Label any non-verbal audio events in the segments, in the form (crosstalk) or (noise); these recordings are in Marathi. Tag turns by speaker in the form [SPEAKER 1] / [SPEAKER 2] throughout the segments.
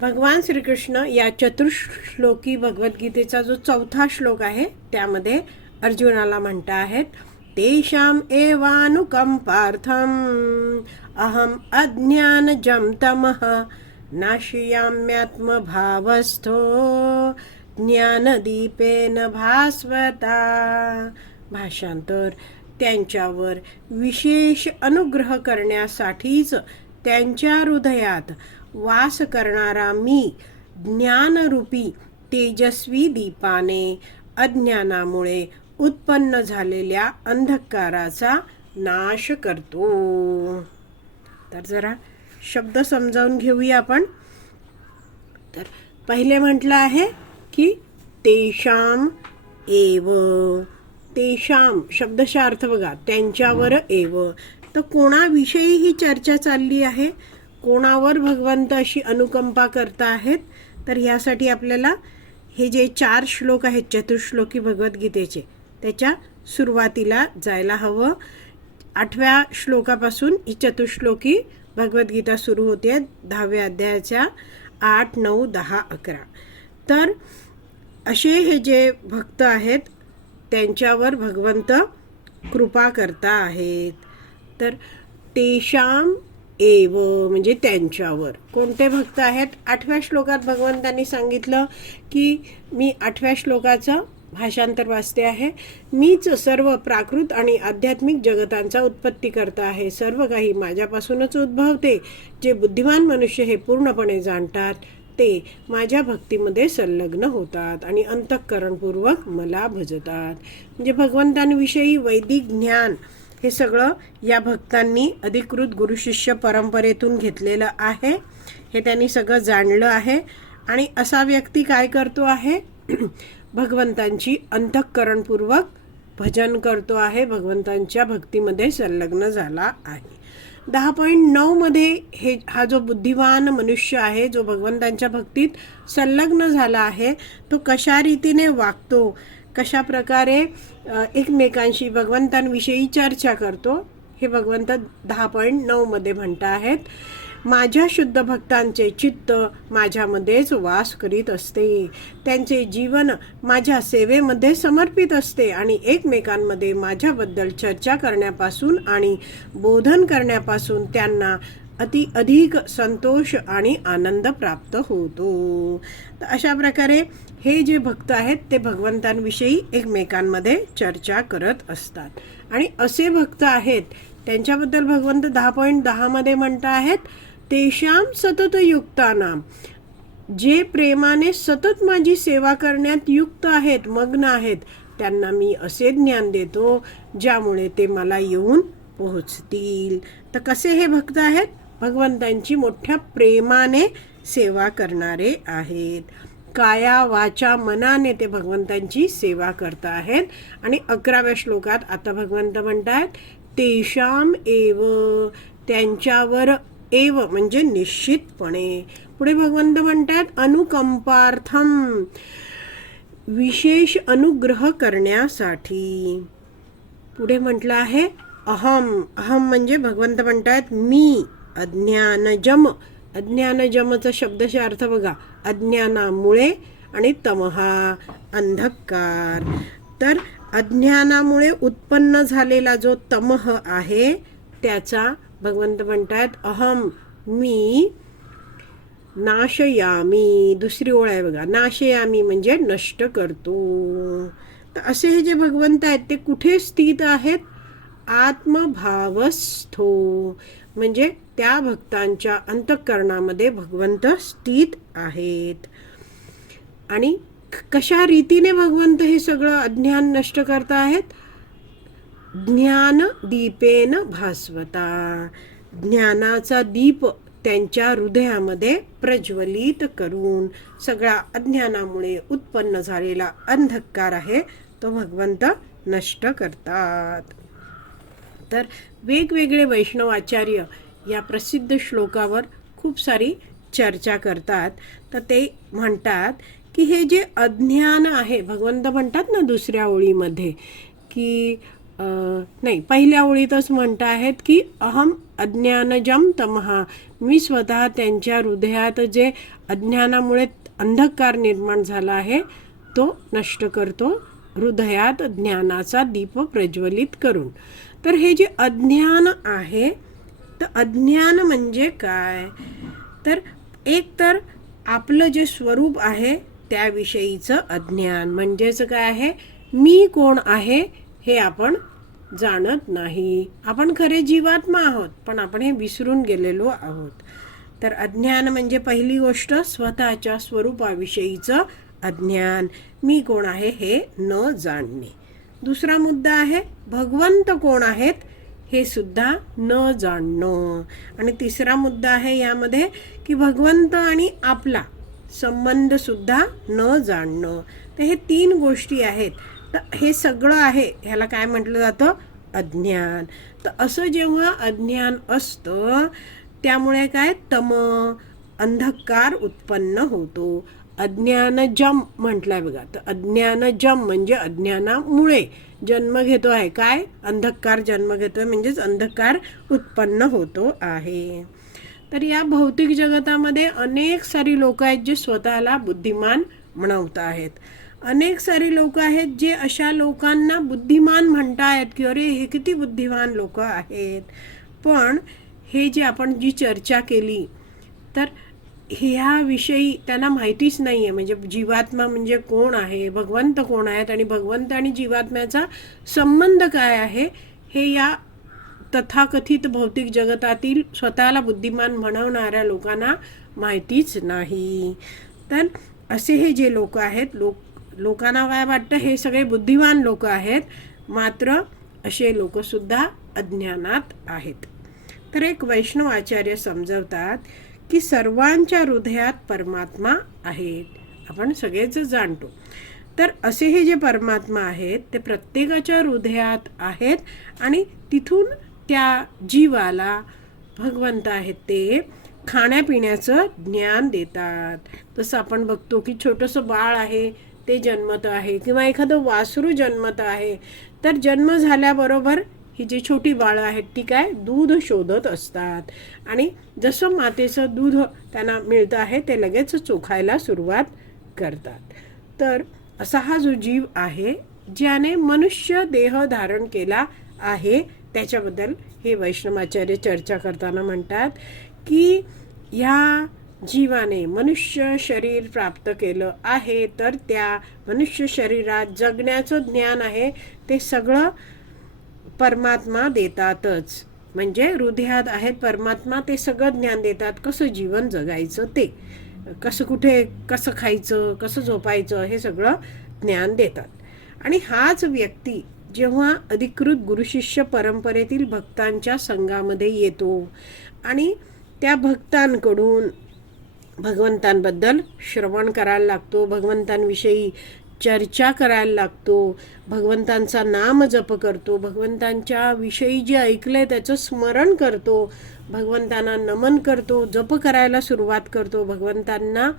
[SPEAKER 1] भगवान श्रीकृष्ण या चतुर्श्लोकी भगवद्गीतेचा जो चौथा श्लोक आहे त्यामध्ये अर्जुनाला म्हणता आहेत तेषाम एवानुकंपार्थम अहम अज्ञान तमः नाशियाम्यात्मभावस्थो ज्ञानदीपेन भास्वता। भाषांतर त्यांच्यावर विशेष अनुग्रह करण्यासाठीच त्यांच्या हृदयात वास करणारा मी ज्ञानरूपी तेजस्वी दीपाने अज्ञानामुळे उत्पन्न झालेल्या अंधकाराचा नाश करतो. तर जरा शब्द समजावून घेऊया आपण. तर पहिले म्हटलं आहे की तेषाम एव. तेषाम शब्दशा अर्थ बघा त्यांच्यावर एव. तर कोणाविषयी ही चर्चा चालली आहे? कोणावर भगवंत अशी अनुकंपा करता आहेत तर ह्यासाठी आपल्याला हे जे चार श्लोक आहेत चतुश्लोकी भगवद्गीतेचे त्याच्या सुरुवातीला जायला हवं. आठव्या श्लोकापासून ही चतुश्लोकी भगवद्गीता सुरू होते दहाव्या अध्यायाच्या आठ नऊ दहा अकरा. तर असे हे जे भक्त आहेत त्यांच्यावर भगवंत कृपा करता आहेत. तर तेषाम एव म्हणजे त्यांच्यावर. कोणते भक्त आहेत? आठव्या श्लोकात भगवंतांनी सांगितलं की मी आठव्या श्लोकाचं भाषांतर वाचते आहे. मीच सर्व प्राकृत आणि आध्यात्मिक जगतांचा उत्पत्ती करता आहे. सर्व काही माझ्यापासूनच उद्भवते. जे बुद्धिमान मनुष्य हे पूर्णपणे जाणतात ते माझ्या भक्तीमध्ये संलग्न होतात आणि अंतःकरणपूर्वक मला भजतात. म्हणजे भगवंतांविषयी वैदिक ज्ञान हे सगळं या भक्तांनी अधिकृत गुरुशिष्य परंपरेतून घेतलेलं आहे. हे त्यांनी सगळं जाणलं आहे. आणि असा व्यक्ती काय करतो आहे? (clears throat) भगवंतांची अंतःकरणपूर्वक भजन करतो आहे. भगवंतांच्या भक्तीमध्ये संलग्न झाला आहे. दहा पॉईंट नऊमध्ये हे हा जो बुद्धिवान मनुष्य आहे जो भगवंतांच्या भक्तीत संलग्न झाला आहे तो कशा रीतीने वागतो? कशा प्रकारे एकमेकांशी भगवंतांविषयी चर्चा करतो हे भगवंत दहा पॉईंट नऊमध्ये म्हणत आहेत माझ्या शुद्ध भक्तांचे चित्त माझ्यामध्येच वास करीत असते. त्यांचे जीवन माझ्या सेवेमध्ये समर्पित असते आणि एकमेकांमध्ये माझ्याबद्दल चर्चा करण्यापासून आणि बोधन करण्यापासून त्यांना अति अधिक संतोष आणि आनंद प्राप्त होतो. तर अशा प्रकारे हे जे भक्त आहेत ते भगवंतांविषयी एकमेकांमध्ये चर्चा करत असतात. आणि असे भक्त आहेत त्यांच्याबद्दल भगवंत दहा पॉईंट दहामध्ये म्हणत आहेत तेषाम सतत युक्तानाम जे प्रेमाने सतत माझी सेवा करण्यात युक्त आहेत मग्न आहेत त्यांना मी असे ज्ञान देतो ज्यामुळे ते मला येऊन पोहोचतील. तर कसे हे भक्त आहेत? भगवंतांची मोठ्या प्रेमाने सेवा करणारे आहेत. काया वाचा मनाने ते भगवंतांची सेवा करत आहेत. आणि अकराव्या श्लोकात आता भगवंत म्हणतात तेषाम एव त्यांच्यावर एव म्हणजे निश्चितपणे. पुढे भगवंत म्हणतात अनुकंपार्थम विशेष अनुग्रह करण्यासाठी. पुढे म्हटलं आहे अहम. अहम म्हणजे भगवंत म्हणतात मी. अज्ञानजम अज्ञानजमचा शब्दशा अर्थ बघा. अज्ञानामुळे आणि तमहा अंधकार. तर अज्ञानामुळे उत्पन्न झालेला जो तमह आहे त्याचा भगवंत म्हणतात अहम मी नाशयामी. दुसरी ओळ आहे बघा. नाशयामी म्हणजे नष्ट करतो. तर असे हे जे भगवंत आहेत ते कुठे स्थित आहेत? आत्मभावस्थो. म्हणजे त्या भक्तांच्या अंतःकरणामध्ये भगवंत स्थित आहेत. आणि कशा रीतीने भगवंत हे सगळं अज्ञान नष्ट करत आहेत? ज्ञान दीपेन भास्वता. ज्ञानाचा दीप त्यांच्या हृदयामध्ये प्रज्वलित करून सगळा अज्ञानामुळे उत्पन्न झालेला अंधकार आहे तो भगवंत नष्ट करतात. तर वेगवेगळे वैष्णव आचार्य या प्रसिद्ध श्लोकावर खूप सारी चर्चा करतात. तर ते म्हणतात की हे जे अज्ञान आहे भगवंत म्हणतात ना दुसऱ्या ओळीमध्ये की नाही पहिल्या ओळीतच म्हणत आहेत की अहम अज्ञानजम तमहा मी स्वतः त्यांच्या हृदयात जे अज्ञानामुळे अंधकार निर्माण झाला आहे तो नष्ट करतो हृदयात ज्ञानाचा दीप प्रज्वलित करून. तर हे जे अज्ञान आहे तर अज्ञान म्हणजे काय? तर एक तर आपलं जे स्वरूप आहे त्याविषयीचं अज्ञान. म्हणजेच काय आहे? मी कोण आहे हे आपण जाणत नाही. आपण खरे जीवात्मा आहोत पण आपण हे विसरून गेलेलो आहोत. तर अज्ञान म्हणजे पहिली गोष्ट स्वतःच्या स्वरूपाविषयीचं अज्ञान. मी कोण आहे हे न जाणणे. दुसरा मुद्दा आहे भगवंत कोण आहेत हे सुद्धा न जाणणं. आणि तिसरा मुद्दा आहे यामध्ये की भगवंत आणि आपला संबंधसुद्धा न जाणणं. तर हे तीन गोष्टी आहेत. तर हे सगळं आहे ह्याला काय म्हटलं जातं? अज्ञान. तर असं जेव्हा अज्ञान असतं त्यामुळे काय? तम अंधकार उत्पन्न होतो. अज्ञानजम म्हटलंय बघा. तर अज्ञानजम म्हणजे अज्ञानामुळे जन्म घेतो आहे. काय? अंधकार जन्म घेतो आहे म्हणजेच अंधकार उत्पन्न होतो आहे. तर या भौतिक जगतामध्ये अनेक सारी लोक आहेत जे स्वतःला बुद्धिमान म्हणवत आहेत. अनेक सारी लोक आहेत जे अशा लोकांना बुद्धिमान म्हणतायत की अरे हे किती बुद्धिमान लोक आहेत. पण हे जे आपण जी चर्चा केली तर ह्याविषयी त्यांना माहितीच नाही आहे म्हणजे जीवात्मा म्हणजे कोण आहे? भगवंत कोण आहेत? आणि भगवंत आणि जीवात्म्याचा संबंध काय आहे? हे या तथाकथित भौतिक जगतातील स्वतःला बुद्धिमान म्हणवणाऱ्या लोकांना माहितीच नाही. तर असे हे जे लोक आहेत लोक लोकांना काय वाटतं? हे सगळे बुद्धिमान लोक आहेत. मात्र असे लोकसुद्धा अज्ञानात आहेत. तर एक वैष्णव आचार्य समजवतात की सर्वांच्या हृदयात परमात्मा आहेत आपण सगळेच जाणतो. तर असे हे जे परमात्मा आहेत ते प्रत्येकाच्या हृदयात आहेत आणि तिथून त्या जीवाला भगवंत आहेत ते खाण्यापिण्याचं ज्ञान देतात. तसं आपण बघतो की छोटंसं बाळ आहे ते जन्मत आहे किंवा एखादं वासरू जन्मत आहे. तर जन्म झाल्याबरोबर ही जी छोटी बाळं आहेत ती काय दूध शोधत असतात. आणि जसं मातेचं दूध त्यांना मिळतं आहे ते लगेच चोखायला सुरुवात करतात. तर असा हा जो जीव आहे ज्याने मनुष्य देह धारण केला आहे त्याच्याबद्दल हे वैष्णवाचार्य चर्चा करताना म्हणतात की ह्या जीवाने मनुष्य शरीर प्राप्त केलं आहे तर त्या मनुष्य शरीरात जगण्याचं ज्ञान आहे ते सगळं परमात्मा देतातच. म्हणजे हृदयात आहेत परमात्मा ते सगळं ज्ञान देतात. कसं जीवन जगायचं ते? कसं कुठे कसं खायचं कसं झोपायचं हे सगळं ज्ञान देतात. आणि हाच व्यक्ती जेव्हा अधिकृत गुरुशिष्य परंपरेतील भक्तांच्या संघामध्ये येतो आणि त्या भक्तांकडून भगवंतांबद्दल श्रवण करायला लागतो भगवंतांविषयी चर्चा करायला लागतो भगवंतांचा नाम जप करतो भगवंतांच्या विषयी जे ऐकलंय त्याचं स्मरण करतो भगवंतांना नमन करतो जप करायला सुरुवात करतो भगवंतांना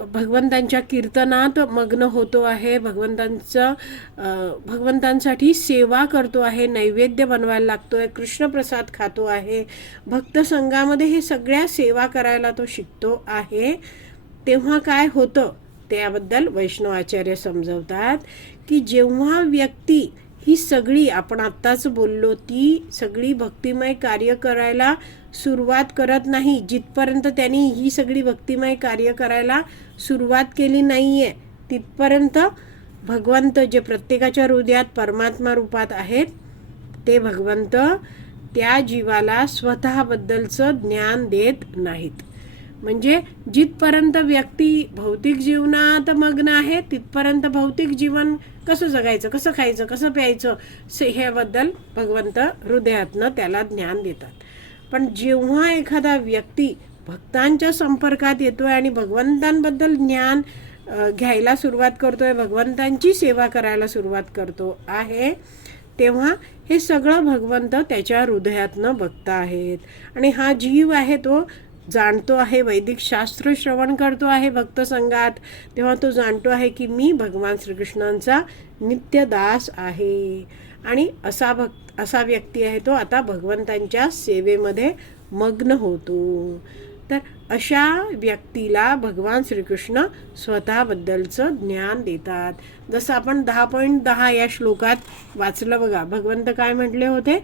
[SPEAKER 1] भगवंतांच्या कीर्तनात मग्न होतो आहे भगवंतांचं भगवंतांसाठी सेवा करतो आहे नैवेद्य बनवायला लागतो आहे कृष्णप्रसाद खातो आहे भक्त संघामध्ये हे सगळ्या सेवा करायला तो शिकतो आहे. तेव्हा काय होतं? त्याबद्दल वैष्णव आचार्य समजवतात की जेव्हा व्यक्ती ही सगळी आपण आत्ताच बोललो ती सगळी भक्तिमय कार्य करायला सुरुवात करत नाही जिथपर्यंत त्यांनी ही सगळी भक्तिमय कार्य करायला सुरुवात केली नाही आहे तिथपर्यंत भगवंत जे प्रत्येकाच्या हृदयात परमात्मा रूपात आहेत ते भगवंत त्या जीवाला स्वतःबद्दलचं ज्ञान देत नाहीत. म्हणजे जिथपर्यंत व्यक्ती भौतिक जीवनात मग्न आहे तिथपर्यंत भौतिक जीवन कसं जगायचं कसं खायचं कसं प्यायचं से ह्याबद्दल भगवंत हृदयातनं त्याला ज्ञान देतात. पण जेव्हा एखादा व्यक्ती भक्तांच्या संपर्कात येतोय आणि भगवंतांबद्दल ज्ञान घ्यायला सुरुवात करतोय भगवंतांची सेवा करायला सुरुवात करतो आहे तेव्हा हे सगळं भगवंत त्याच्या हृदयातनं बघता आहेत आणि हा जीव आहे तो जाणतो आहे वैदिक शास्त्र श्रवण करतो आहे भक्त संघात तेव्हा तो जाणतो आहे की मी भगवान श्रीकृष्णांचा नित्यदास आहे. आणि असा भक्त असा व्यक्ती आहे तो आता भगवंतांच्या सेवेमध्ये मग्न होतो. तर अशा व्यक्तीला भगवान श्रीकृष्ण स्वतःबद्दलचं ज्ञान देतात. जसं आपण दहा पॉईंट दहा या श्लोकात वाचलं बघा भगवंत काय म्हटले होते?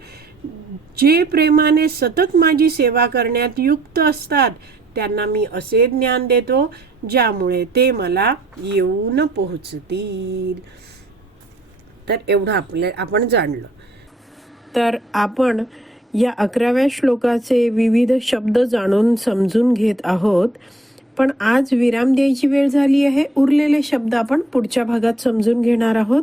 [SPEAKER 1] जे प्रेमाने सतत माझी सेवा करण्यात युक्त असतात त्यांना मी असे ज्ञान देतो ज्यामुळे ते मला येऊन पोहोचतील. तर एवढं आपल्या आपण जाणलं. तर आपण या अकराव्या श्लोकाचे विविध शब्द जाणून समजून घेत आहोत. पण आज विराम द्यायची वेळ झाली आहे. उरलेले शब्द आपण पुढच्या भागात समजून घेणार आहोत.